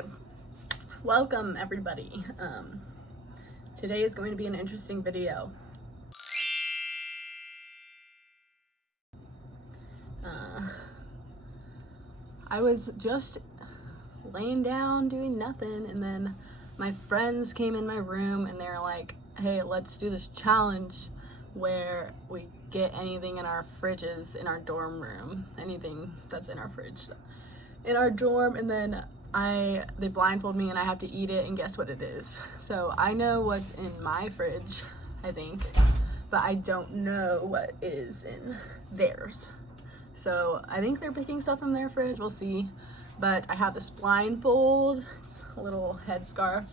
Okay, welcome everybody. Today is going to be an interesting video. I was just laying down doing nothing, and then my friends came in my room and they're like, hey, let's do this challenge where we get anything in our fridges in our dorm room, anything that's in our fridge in our dorm, and then they blindfold me and I have to eat it and guess what it is. So I know what's in my fridge, I think, but I don't know what is in theirs. So I think they're picking stuff from their fridge, we'll see. But I have this blindfold, it's a little headscarf,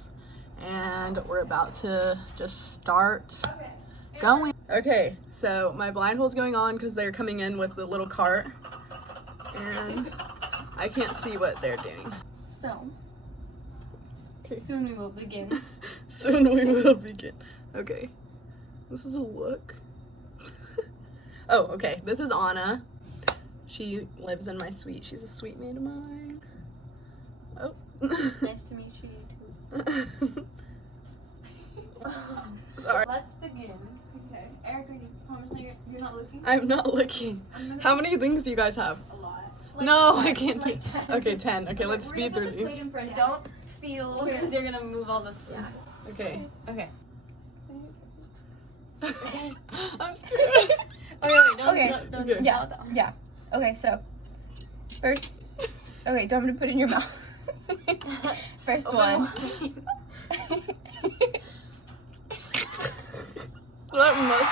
and we're about to just start going. Okay, so my blindfold's going on because they're coming in with the little cart, and I can't see what they're doing. So, Okay. soon we will begin. Soon we will begin. Okay, this is a look. Oh, okay, this is Anna. She lives in my suite. She's a suite mate of mine. Oh. Nice to meet you too. Sorry. Let's begin. Okay. Erica, you promise that you're not looking? I'm not looking. How many things do you guys have? A lot. No, I can't do like 10. Okay, 10. Okay, let's speed through these. Don't feel because you're gonna move all this food. Okay. Okay. I'm scared. Okay, don't Okay. Yeah. Okay, so first. Okay, don't want me to put it in your mouth. First one. That mustard?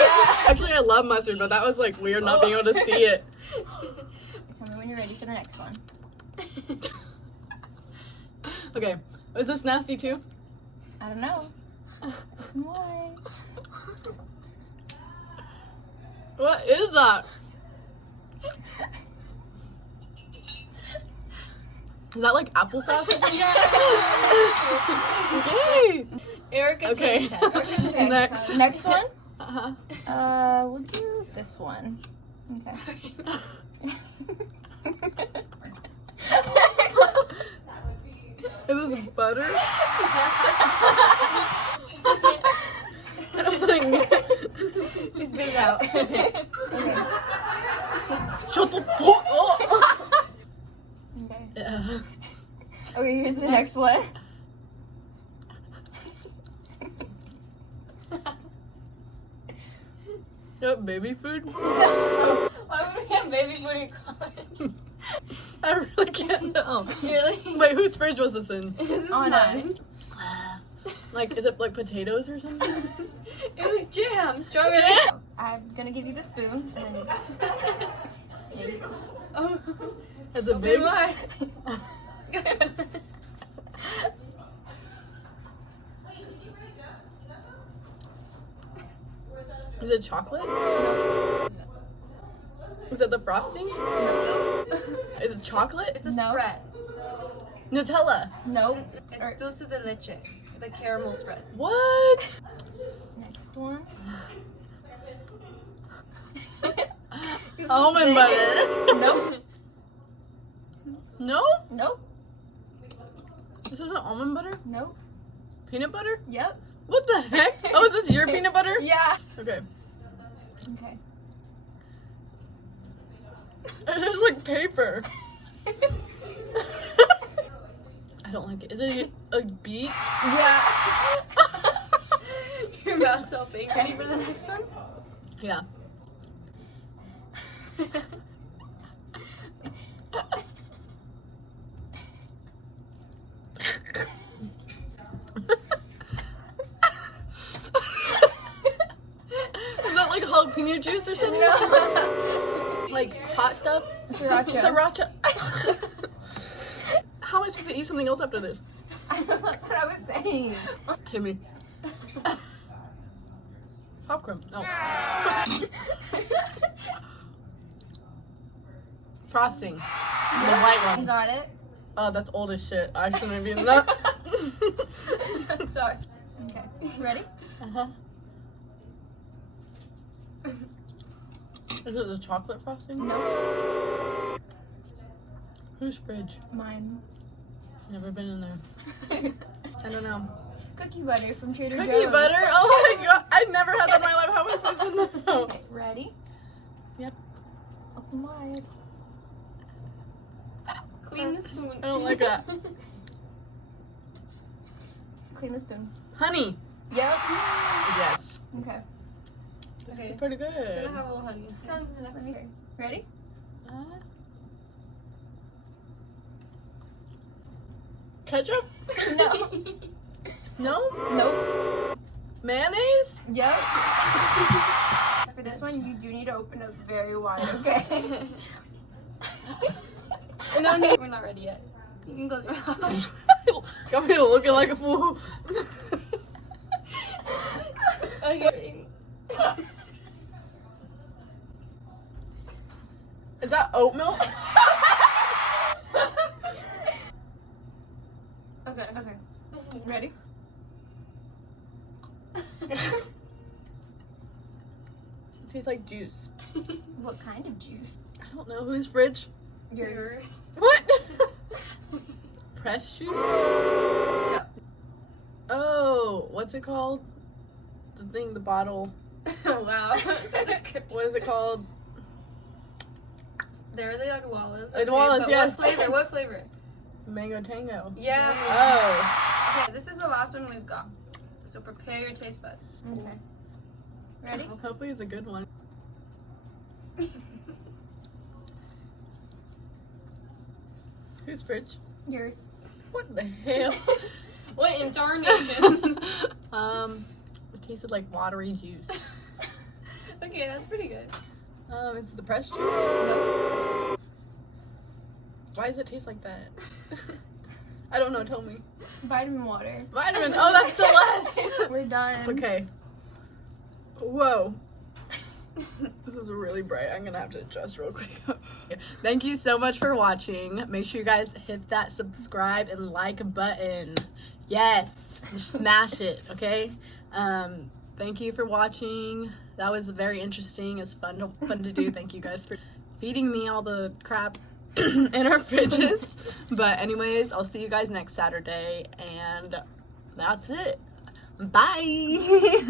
Yeah. Actually, I love mustard, but that was like weird not being able to see it. Tell me when you're ready for the next one. Okay, is this nasty too? I don't know. Why? What is that? Is that like applesauce? Yay! Erica Okay. taste test. Okay. Next one? Uh-huh. We'll do this one. Okay. Is this butter? She spit out. Okay. Shut the fuck up! Okay. Yeah. Okay, here's the next one. Yep, baby food? Why would we have baby food in college? I really can't tell. Really? Wait, whose fridge was this in? This is On mine. Like, is it like potatoes or something? It was jam. Strawberry. Jam? I'm gonna give you the spoon and then you Oh. Is it big? Why? Is it chocolate? Is it the frosting? Is it chocolate? It's a spread. Nutella. Nope. It's dulce de leche, the caramel spread. What? Next one. Almond butter. Nope. No? Nope. This isn't almond butter? Nope. Peanut butter? Yep. What the heck? Oh, is this your peanut butter? Yeah. Okay. Okay. It's like paper. I don't like it. Is it a beet? Yeah. Your mouth's so big. Ready for the next one? Yeah. Is that like jalapeno juice or something? No. Like hot stuff? Sriracha. Sriracha. How am I supposed to eat something else after this? That's what I was saying. Hit me. Popcorn. No. Frosting. The white You one. got it? Oh, that's old as shit. I shouldn't have eaten that. Sorry. Okay. Ready? Uh-huh. Is it the chocolate frosting? No. Whose fridge? Mine. Never been in there. I don't know. Cookie butter from Trader Cookie Joe's. butter? Oh my god. I never had that in my life. How am I supposed to know? Okay, ready? Yep. Open wide. Clean the spoon. I don't like that. Clean the spoon. Honey. Yep. Yes. Okay. This Okay. is pretty It's good. gonna have a little honey. Let me. Ready? Ketchup? No. No? Nope. Mayonnaise? Yep. For this one, you do need to open up very wide, okay? No, we're not ready yet. You can close your mouth. Got me looking like a fool. Okay. Is that oat milk? Okay. Okay. Ready? It tastes like juice. What kind of juice? I don't know. Whose fridge? Yours. What? Press juice? Oh, what's it called? The thing, the bottle. Oh, wow. What is it called? They're the Odwalas. Odwalas, but yes. What flavor? What flavor? Mango Tango. Yeah. Oh. Okay, this is the last one we've got. So prepare your taste buds. Okay. Ready? Hopefully it's a good one. Whose fridge? Yours. What the hell? What in darnation? It tasted like watery juice. Okay, that's pretty good. Is it the press juice? Nope. Why does it taste like that? I don't know, tell me. Vitamin water. Vitamin, oh that's Celeste! We're done. Okay. Whoa. This is really bright. I'm gonna have to adjust real quick. Thank you so much for watching. Make sure you guys hit that subscribe and like button. Yes, just smash it, okay? Thank you for watching. That was very interesting. It's fun to do. Thank you guys for feeding me all the crap in our fridges. But anyways, I'll see you guys next Saturday, and that's it. Bye.